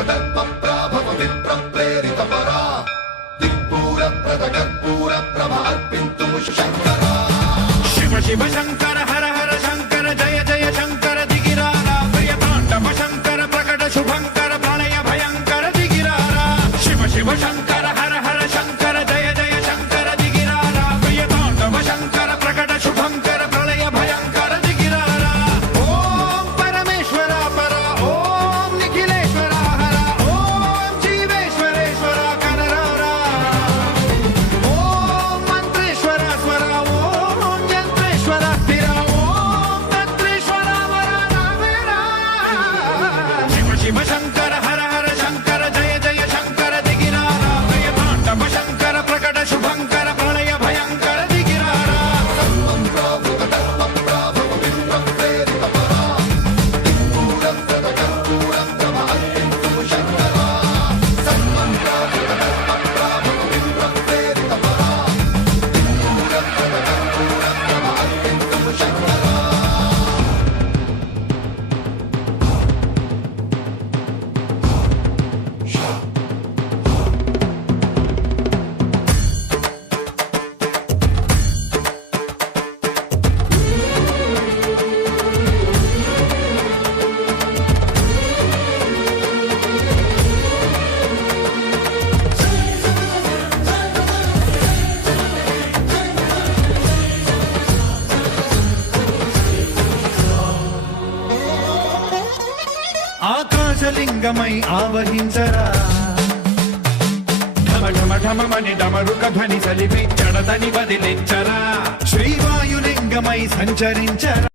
దర్పప్రాభవ విప్రప్రేరిత పరా దిక్పూర ప్రదగర్పూర ప్రభ అర్పింతుము శంకర శివ శివ శంకర హర హర శంకర జయ జయ శంకర దిగిరారా ప్రియతాండవ శంకర ప్రకట శుభంకర ప్రళయ భయంకర దిగిరారా శివ శివ శంకర హర హర శంకర జయ జయ శంకర దిగిరారా ప్రియతాండవ శంకర ప్రకట శుభంకర ప్రళయ భయంకర దిగిరారా ఓం పరమేశ్వర పర ఓం నిఖిలేశ్వర హర ఓం జీవేశ్వరేశ్వర కనరారా ఓం మంత్రేశ్వర స్వర ఓం యంత్రేశ్వర స్థిర ఓం తంత్రేశ్వర వర నామేరా శివ శివ శంకర హర హర శంకర జయ జయ శంకర దిగిరారా ప్రియతాండవ శంకర ప్రకట శుభంకర ప్రళయ భయంకర దిగిరారా సర్వప్రాభవ దర్పప్రాభవ విప్రప్రేరిత పరా దిక్పూర ప్రదగర్పూర ప్రభ అర్పింతుము శంకర సర్వప్రాభవ దర్పప్రాభవ విప్రప్రేరిత పరా దిక్పూర ప్రదగర్పూర ప్రభ అర్పింతుము శంకర ఆకాశలింగమై ఆవహించరా ఢమ ఢమ ఢమమని డమరుక ధ్వని సలిపి చడదని వదిలించరా శ్రీవాయులింగమై సంచరించరా